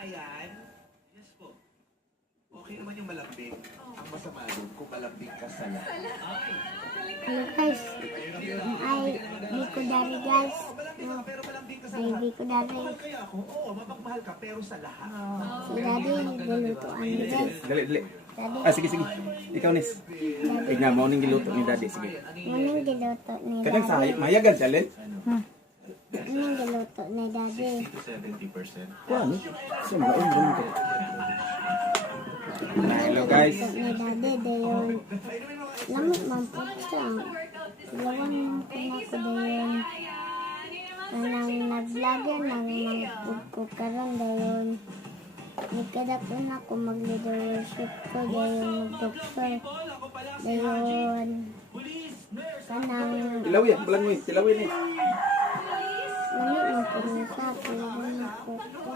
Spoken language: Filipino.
Ayan. Yes po. Okay naman yung malambing. Ang masama doon kung malambing ka sa lahat. Ay. Hello guys, ay Biko Dari guys. Pero malambing ka sa Ay lahat. Biko Dari. Mahal kaya ako? Oo, mapagmahal ka pero sa lahat. Si Daddy, lulutuan ni guys. Dali, dali. Daddy, Ah, sige, sige. Ikaw, Nis. Tignan mo, nang giluto ni Daddy. Sige. anong giluto ni Kadang sa Daddy? mayagan siya, Len. Anong giluto ni Daddy? 60 to 70%. Kuan. Kasi mga umbong ko. Hello, guys. Ni Daddy, dayon. Lamit man po siya. Lawan mo ko na ko dayon. Anang nag-vlogger, nang mag-food ko karon dayon. Nagkadapon ako mag-leader worship ko dayon mag-doktor. Dayon. Kanang Tilawin, bulan mo yun. Tilawin eh. lamit man po niya sa. Kailangan ko ko.